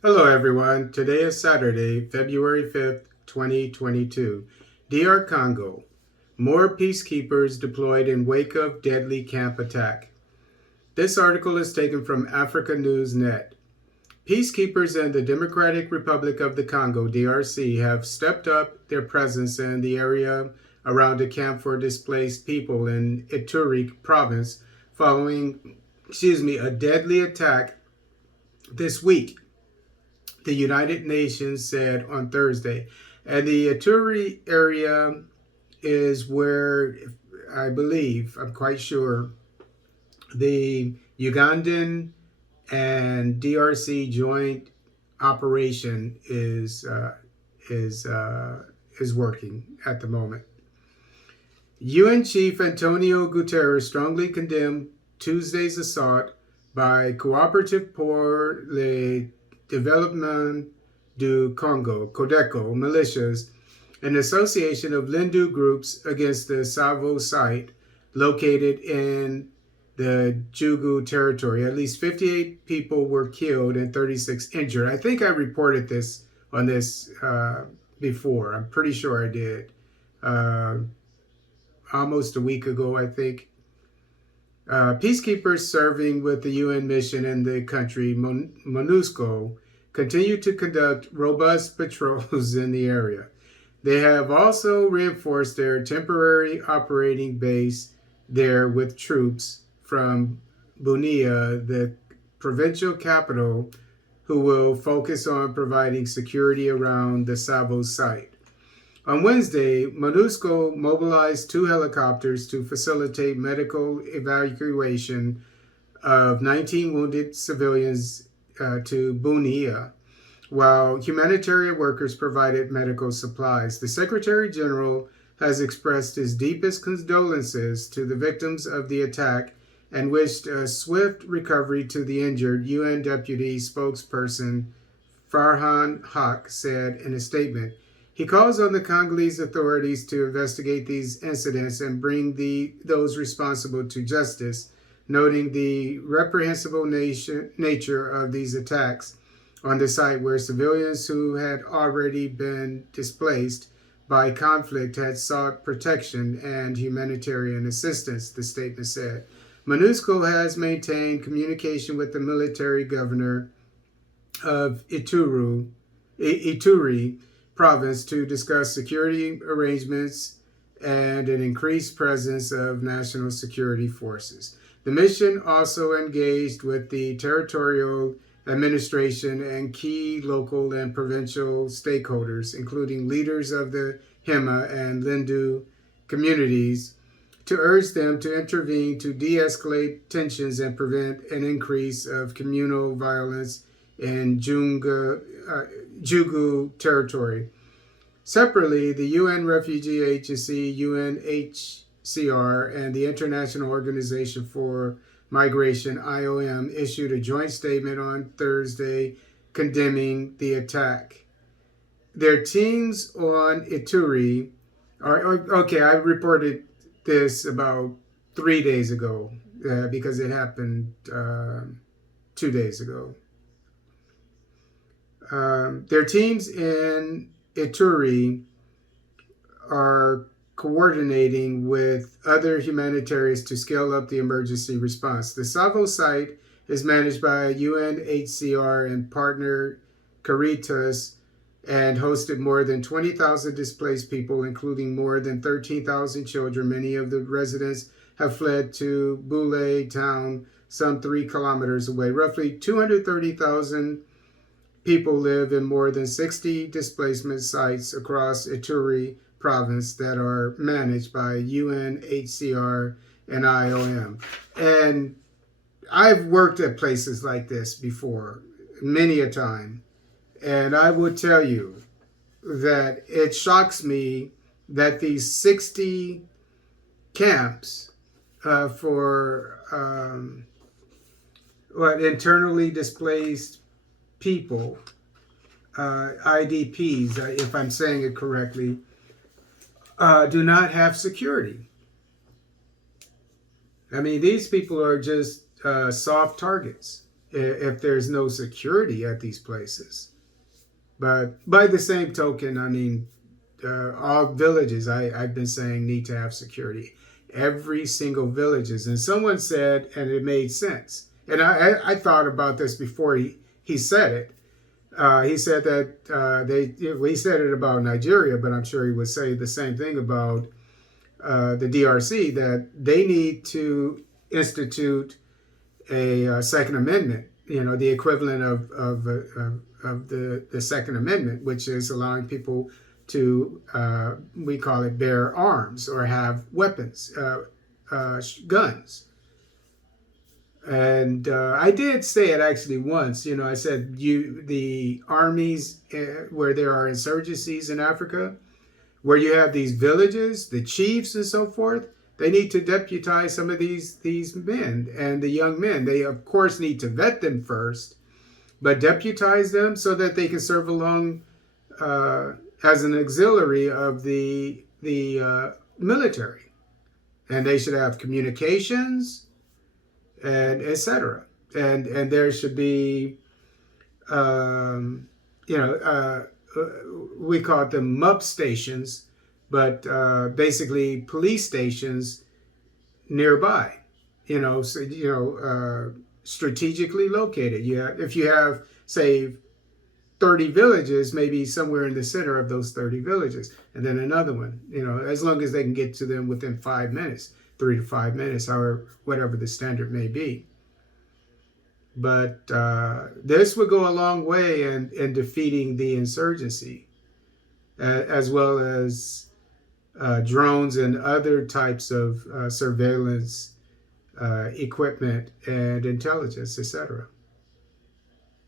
Hello, everyone. Today is Saturday, February 5th, 2022. DR Congo. More peacekeepers deployed in wake of deadly camp attack. This article is taken from Africa News Net. Peacekeepers in the Democratic Republic of the Congo, DRC, have stepped up their presence in the area around a camp for displaced people in Ituri province following, a deadly attack this week, the United Nations said on Thursday. And the Ituri area is where, I'm quite sure, the Ugandan and DRC joint operation is is working at the moment. UN Chief Antonio Guterres strongly condemned Tuesday's assault by Cooperative pour le Développement du Congo, Codeco, militias, an association of Lendu groups against the Savo site located in the Jugu territory. At least 58 people were killed and 36 injured. I think I reported this on this before. I'm pretty sure I did. Almost a week ago, I think. Peacekeepers serving with the UN mission in the country, MONUSCO, continue to conduct robust patrols in the area. They have also reinforced their temporary operating base there with troops from Bunia, the provincial capital, who will focus on providing security around the Savo site. On Wednesday, MONUSCO mobilized 2 helicopters to facilitate medical evacuation of 19 wounded civilians to Bunia, while humanitarian workers provided medical supplies. The Secretary General has expressed his deepest condolences to the victims of the attack and wished a swift recovery to the injured, UN Deputy Spokesperson Farhan Haq said in a statement. He calls on the Congolese authorities to investigate these incidents and bring those responsible to justice, noting the reprehensible nature of these attacks on the site where civilians who had already been displaced by conflict had sought protection and humanitarian assistance, the statement said. MONUSCO has maintained communication with the military governor of Ituri province to discuss security arrangements and an increased presence of national security forces. The mission also engaged with the territorial administration and key local and provincial stakeholders, including leaders of the Hema and Lendu communities, to urge them to intervene to de-escalate tensions and prevent an increase of communal violence in Jugu territory. Separately, the UN Refugee Agency, UNHCR, and the International Organization for Migration, IOM, issued a joint statement on Thursday condemning the attack. Their teams on Ituri I reported this about 3 days ago because it happened 2 days ago. Their teams in Ituri are coordinating with other humanitarians to scale up the emergency response. The Savo site is managed by UNHCR and partner Caritas and hosted more than 20,000 displaced people, including more than 13,000 children. Many of the residents have fled to Bule town, some 3 kilometers away. Roughly 230,000 people live in more than 60 displacement sites across Ituri province that are managed by UNHCR and IOM. And I've worked at places like this before, many a time. And I would tell you that it shocks me that these 60 camps for internally displaced people, IDPs, if I'm saying it correctly, do not have security. I mean, these people are just soft targets. if there's no security at these places. But by the same token, I mean, all villages, I've been saying, need to have security. Every single villages. And someone said, and it made sense. And I thought about this before he said it. He said that he said it about Nigeria, but I'm sure he would say the same thing about the DRC, that they need to institute a Second Amendment, the equivalent of the Second Amendment, which is allowing people to, we call it, bear arms or have weapons, guns. And I did say it actually once. I said the armies where there are insurgencies in Africa, where you have these villages, the chiefs and so forth, they need to deputize some of these men and the young men. They, of course, need to vet them first, but deputize them so that they can serve along as an auxiliary of the military. And they should have communications and etc. And there should be, we call it them MUP stations, but basically police stations nearby. Strategically located. If you have, say, 30 villages, maybe somewhere in the center of those 30 villages, and then another one. As long as they can get to them within 5 minutes. 3 to 5 minutes, however, whatever the standard may be. But this would go a long way in defeating the insurgency, as well as drones and other types of surveillance equipment and intelligence, etc.